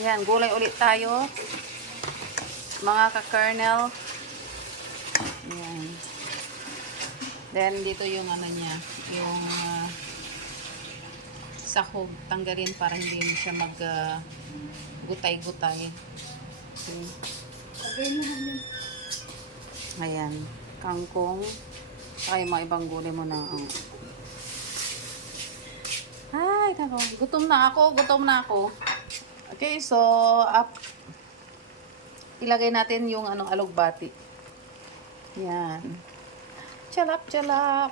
Ayan, gulay ulit tayo. Mga ka-kernel. Ayan. Then, dito yung ano niya. Yung sahog. Tanggalin para hindi siya gutay-gutay. Okay. Ayan. Kangkong. Saka yung mga ibang gulay mo na. Ay, nako. Gutom na ako. Okay, so, ilagay natin yung alugbati. Yan. Chalap,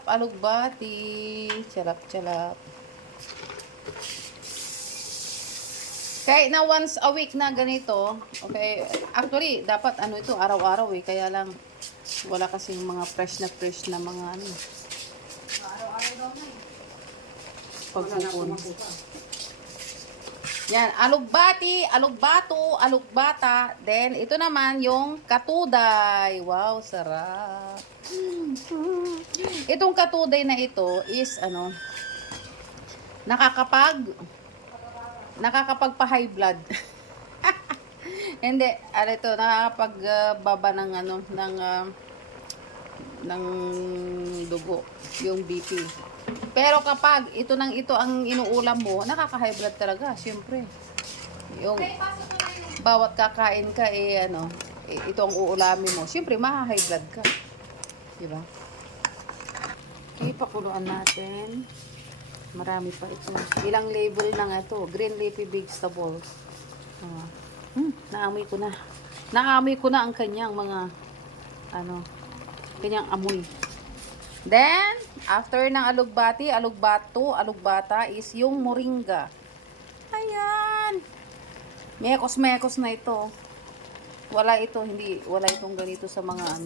alugbati. Chalap. Kahit na once a week na ganito, okay, actually, dapat ito, araw-araw kaya lang, wala kasing mga fresh na mga Araw-araw daw na pagpupun. Yan, alugbati, alugbata. Then, ito naman yung katuday. Wow, sarap. Itong katuday na ito is, nakakapagpa-high blood. Hindi, ito, nakakapagbaba ng dugo, yung BP. Pero kapag ito ang inuulam mo, nakaka-high blood talaga, syempre. Yung bawat kakain ka ito ang uulamin mo. Syempre, maha-high blood ka. Di ba? Okay, pakuluan natin. Marami pa ito. Ilang label lang ito. Green leafy vegetables. Naamoy ko na. Naamoy ko na ang kanyang mga kanyang amoy. Then, after ng alugbata is yung moringa. Ayan. Mekos na ito. Wala itong ganito sa mga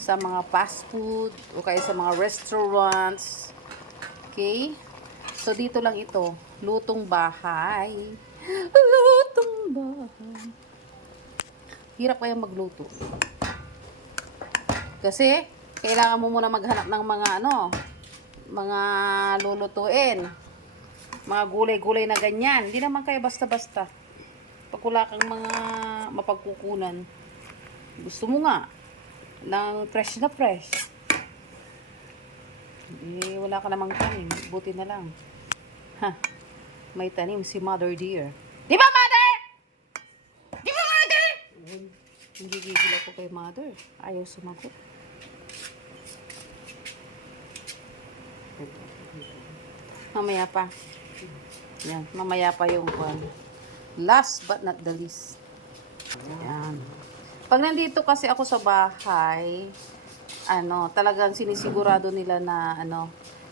sa mga fast food o kaya sa mga restaurants. Okay? So, dito lang ito. Lutong bahay. Lutong bahay. Hirap kaya magluto. Kasi, kailangan mo muna maghanap ng mga lulutuin. Mga gulay-gulay na ganyan. Hindi naman kaya basta-basta. Pag wala kang mga mapagkukunan. Gusto mo nga ng fresh na fresh. Wala ka namang tanim. Buti na lang. May tanim si Mother Dear. Di ba, Mother? Di ba, Mother? Nagigigil ako kay Mother. Ayaw sumagot. Mamaya pa. Yan. Mamaya pa yung last but not the least. Yan. Pag nandito kasi ako sa bahay, talagang sinisigurado nila na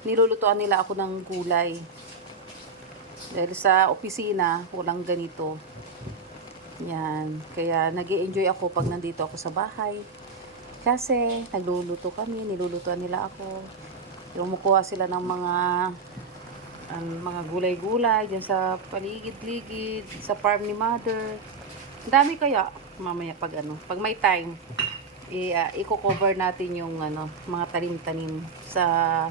nilulutuan nila ako ng gulay. Dahil sa opisina, walang ganito. Yan. Kaya nag-i-enjoy ako pag nandito ako sa bahay. Kasi nagluluto kami, nilulutuan nila ako. Kumukuha sila ng mga gulay-gulay dyan sa paligid-ligid, sa farm ni Mother. Dami kaya mamaya pag may time, i-cover natin yung mga tanim-tanim sa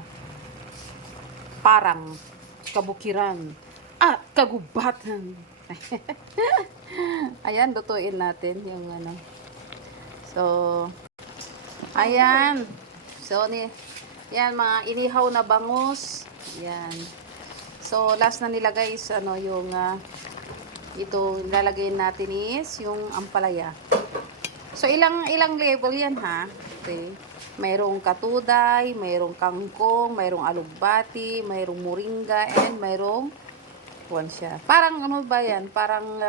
parang kabukiran at kagubatan. Ayan, lutuin natin yung So, ayan. So, yan, mga inihaw na bangus. Yan. So, last na nila guys, yung ito, lalagay natin is yung ampalaya. So, ilang level yan ha. Okay. Mayroong katuday, mayroong kangkong, mayroong alugbati, mayroong moringa, and mayroong siya. Parang ba yan? Parang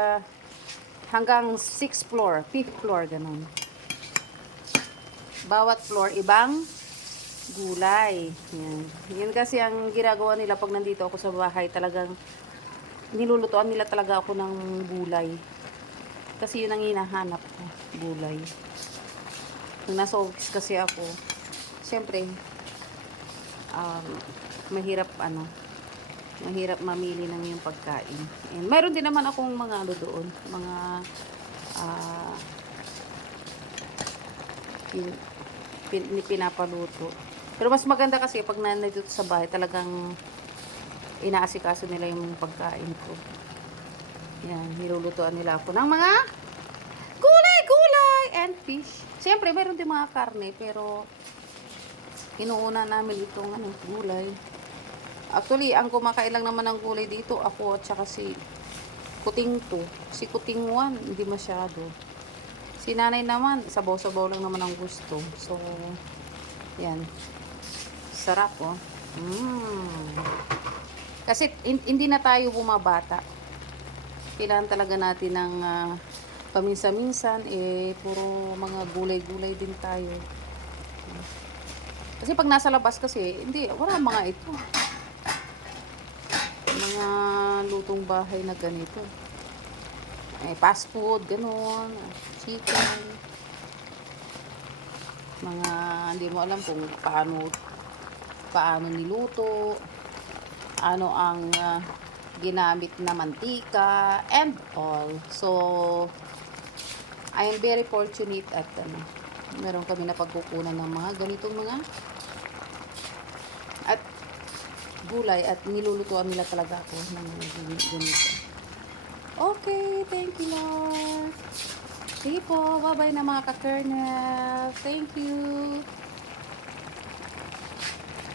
hanggang 6th floor, 5th floor, ganun. Bawat floor, ibang gulay. Yan. Yan kasi ang ginagawa nila pag nandito ako sa bahay. Talagang nilulutuan nila talaga ako ng gulay. Kasi yun ang hinahanap ko, gulay. Nung nasa office kasi ako, siyempre, mahirap mamili ng yung pagkain. And mayroon din naman akong mga doon, mga pinapaluto. Pero mas maganda kasi pag nandito sa bahay, talagang inaasikaso nila yung pagkain ko. Yan, nilulutuan nila ako ng mga gulay-gulay and fish. Siyempre, mayroon din mga karne, pero inuuna namin itong gulay. Actually, ang kumakain lang naman ng gulay dito, ako at saka si Kuting 2. Si Kuting 1, hindi masyado. Si nanay naman, sabaw-sabaw lang naman ang gusto. So, yan. Sarap, oh. Kasi hindi na tayo bumabata. Kailangan talaga natin ng paminsan-minsan, puro mga gulay-gulay din tayo. Kasi pag nasa labas kasi, wala mga ito. Mga lutong bahay na ganito. Fast food, ganun. Chicken. Mga, hindi mo alam kung paano niluto. Ano ang ginamit na mantika and all. So, I am very fortunate at meron kami na pagkukunan ng mga ganitong mga at gulay at nilulutuan nila talaga ako ng ganito. Okay, thank you Lord. Sige po, bye bye na mga ka-kernel. Thank you.